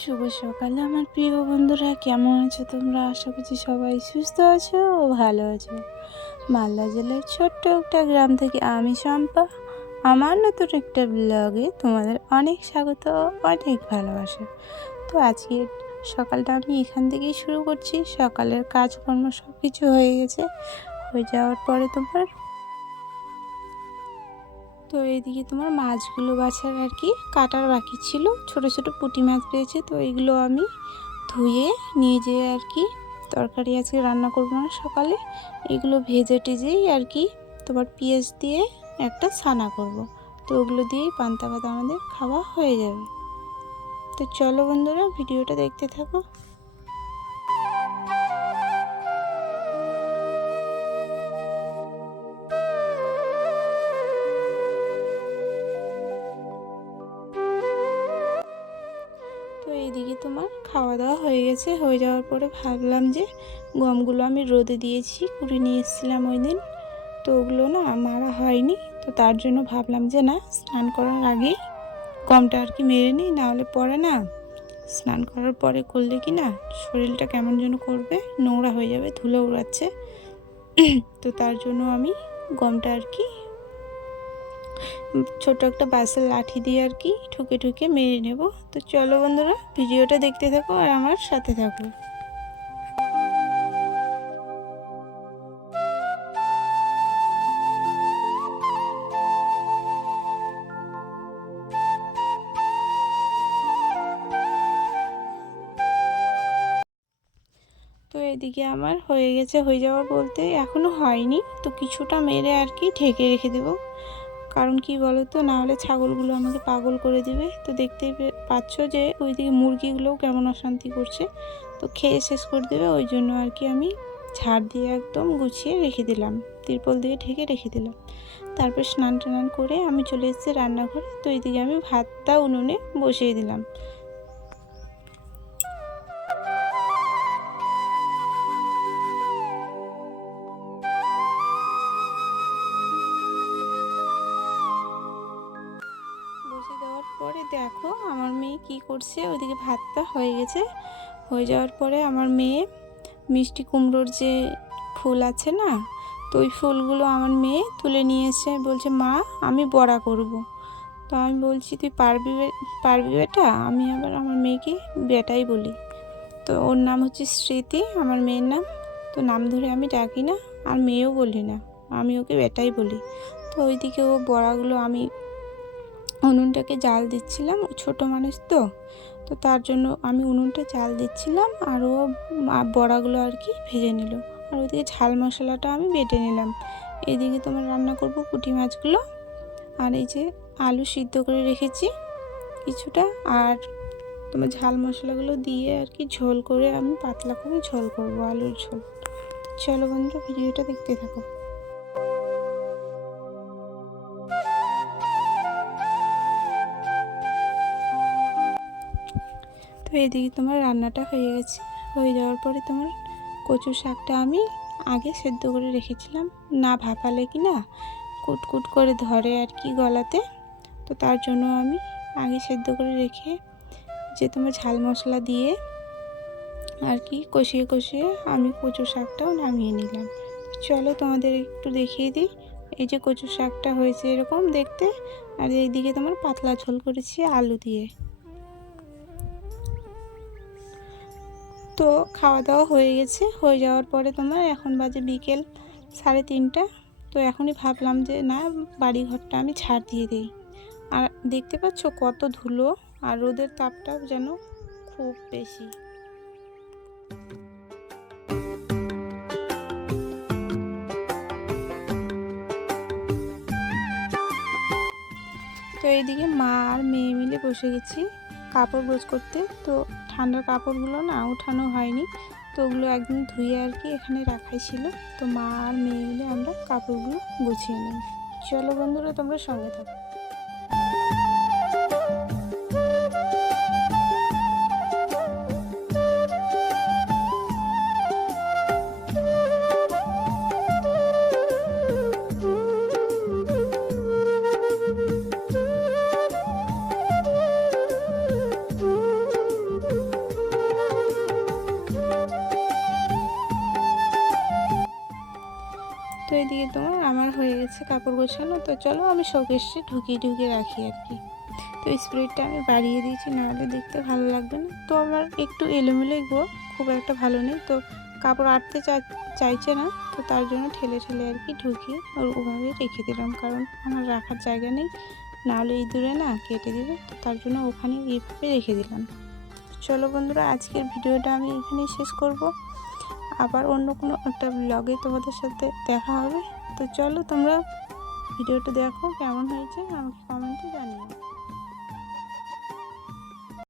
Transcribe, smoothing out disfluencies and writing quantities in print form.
শুভ সকালে আমার প্রিয় বন্ধুরা, কেমন আছো তোমরা? আশা করছি সবাই সুস্থ আছো ও ভালো আছো। মালদা জেলার ছোট্ট একটা গ্রাম থেকে আমি শম্পা, আমার নতুন একটা ব্লগে তোমাদের অনেক স্বাগত, অনেক ভালোবাসা। তো আজকে সকালটা আমি এখান থেকেই শুরু করছি। সকালের কাজকর্ম সব কিছু হয়ে গেছে। হয়ে যাওয়ার পরে তো এইদিকে তোমার মাছগুলো বাছার আর কি কাটার বাকি ছিল। ছোট ছোট পুঁটি মাছ পেয়েছে, তো এইগুলো আমি ধুয়ে নিয়ে যেয়ে আর কি তরকারি আজকে রান্না করবো না সকালে। এগুলো ভেজে টেজেই আর কি তোমার পেঁয়াজ দিয়ে একটা ছানা করব। তো ওগুলো দিয়েই পান্তা ভাত আমাদের খাওয়া হয়ে যাবে। তো চলো বন্ধুরা, ভিডিওটা দেখতে থাকো। তো এইদিকে তোমার খাওয়া দাওয়া হয়ে গেছে। হয়ে যাওয়ার পরে ভাবলাম যে গমগুলো আমি রোদে দিয়েছি, কুড়িয়ে নিয়ে এসেছিলাম ওই দিন। তো ওগুলো না মারা হয়নি, তো তার জন্য ভাবলাম যে না, স্নান করার আগেই গমটা আর কি মেরে নিই, নাহলে পরে না স্নান করার পরে করলে কি না শরীরটা কেমন যেন করবে, নোংরা হয়ে যাবে, ধুলো উড়াচ্ছে। তো তার জন্য আমি গমটা আর কি ছোট একটা বাঁশের লাঠি দিয়ে আর কি ঠুকে ঠুকে মেরে নেব। তো চলো বন্ধুরা, ভিডিওটা দেখতে থাকো আর আমার সাথে থাকো। তো এদিকে আমার হয়ে গেছে, হয়ে যাওয়ার বলতে এখনও হয়নি, তো কিছুটা মেরে আর কি ঢেকে রেখে দেবো। কারণ কি বলো তো, না হলে ছাগলগুলো আমাকে পাগল করে দিবে। তো দেখতেই পাচ্ছ যে ওইদিকে মুরগিগুলোও কেমন অশান্তি করছে, তো খেয়ে শেষ করে দেবে। ওই জন্য আর কি আমি ঝাড় দিয়ে একদম গুছিয়ে রেখে দিলাম, তিরপল দিয়ে ঢেকে রেখে দিলাম। তারপর স্নান টান করে আমি চলে এসেছি রান্নাঘরে। তো এইদিকে আমি ভাতটা উনুনে বসিয়ে দিলাম। বসে দেওয়ার পরে দেখো আমার মেয়ে কি করছে। ওইদিকে ভাতটা হয়ে গেছে। হয়ে যাওয়ার পরে আমার মেয়ে মিষ্টি কুমড়োর যে ফুল আছে না, তো ওই ফুলগুলো আমার মেয়ে তুলে নিয়ে এসে বলছে, মা আমি বড়া করব। তো আমি বলছি, তুই পারবি পারবি বেটা? আমি আবার আমার মেয়েকে বেটাই বলি। তো ওর নাম হচ্ছে স্মৃতি, আমার মেয়ের নাম। তো নাম ধরে আমি ডাকি না, আর মেয়েও বলি না, আমি ওকে বেটাই বলি। তো ওইদিকে ও বড়াগুলো আমি উনুনটাকে জাল দিচ্ছিলাম, ছোট মানুষ তো, তো তার জন্য আমি উনুনটা জাল দিচ্ছিলাম, আর ও বড়াগুলো আর কি ভেজে নিল। আর ওইদিকে ঝাল মশলাটা আমি বেটে নিলাম। এদিকে তোমার রান্না করব পুঁটি মাছগুলো, আর এই যে আলু সিদ্ধ করে রেখেছি কিছুটা, আর তোমার ঝাল মশলাগুলো দিয়ে আর কি ঝোল করে আমি পাতলা করে ঝোল করব, আলুর ঝোল। চলো বন্ধুরা, ভিডিওটা দেখতে থাকো। তো এদিকে তোমার রান্নাটা হয়ে গেছে। হয়ে যাওয়ার পরে তোমার কচু শাকটা আমি আগে সেদ্ধ করে রেখেছিলাম, না ভাপালে কি না কুটকুট করে ধরে আর কি গলাতে। তো তার জন্য আমি আগে সেদ্ধ করে রেখে যে তোমার ঝাল মশলা দিয়ে আর কি কষিয়ে কষিয়ে আমি কচু শাকটাও নামিয়ে নিলাম। চলো তোমাদের একটু দেখিয়ে দিই। এই যে কচু শাকটা হয়েছে এরকম দেখতে, আর এইদিকে তোমার পাতলা ঝোল করেছি আলু দিয়ে। তো খাওয়া দাওয়া হয়ে গেছে। হয়ে যাওয়ার পরে তোমার এখন বাজে বিকেল 3:30। তো এখনই ভাবলাম যে না, বাড়ি ঘরটা আমি ঝাড় দিয়ে দিই। আর দেখতে পাচ্ছ কত ধুলো, আর রোদের তাপটাও যেন খুব বেশি। তো এইদিকে মা আর মেয়ে মিলে বসে গেছি কাপড় গোছ করতে। তো ঠান্ডার কাপড়গুলো না উঠানো হয়নি, তো ওগুলো একদিন ধুয়ে আর কি এখানে রাখাই ছিল। তো মা আর মেয়ে মিলে আমরা কাপড়গুলো গুছিয়ে নিই। চলো বন্ধুরা, তোমরা সঙ্গে থাকো। তো এদিকে তোমার আমার হয়ে গেছে কাপড় গোছানো। তো চলো আমি শোকেসে ঢুকিয়ে রাখি আর কি। তো স্প্রেডটা আমি বাড়িয়ে দিয়েছি, নাহলে দেখতে ভালো লাগবে না। তো আমার একটু এলোমেলোই গো, খুব একটা ভালো নেই। তো কাপড় আটতে চাইছে না, তো তার জন্য ঠেলে আর কি ঢুকিয়ে ওভাবে রেখে দিলাম, কারণ আমার রাখার জায়গা নেই, নাহলে ইঁদুরে না কেটে দেবে। তো তার জন্য ওখানে এইভাবে রেখে দিলাম। চলো বন্ধুরা, আজকের ভিডিওটা আমি এখানেই শেষ করব। আবার অন্য কোনো একটা ব্লগে তোমাদের সাথে দেখা হবে। তো চলো তোমরা ভিডিওটা দেখো, কেমন হয়েছে আমাকে কমেন্টে জানিও।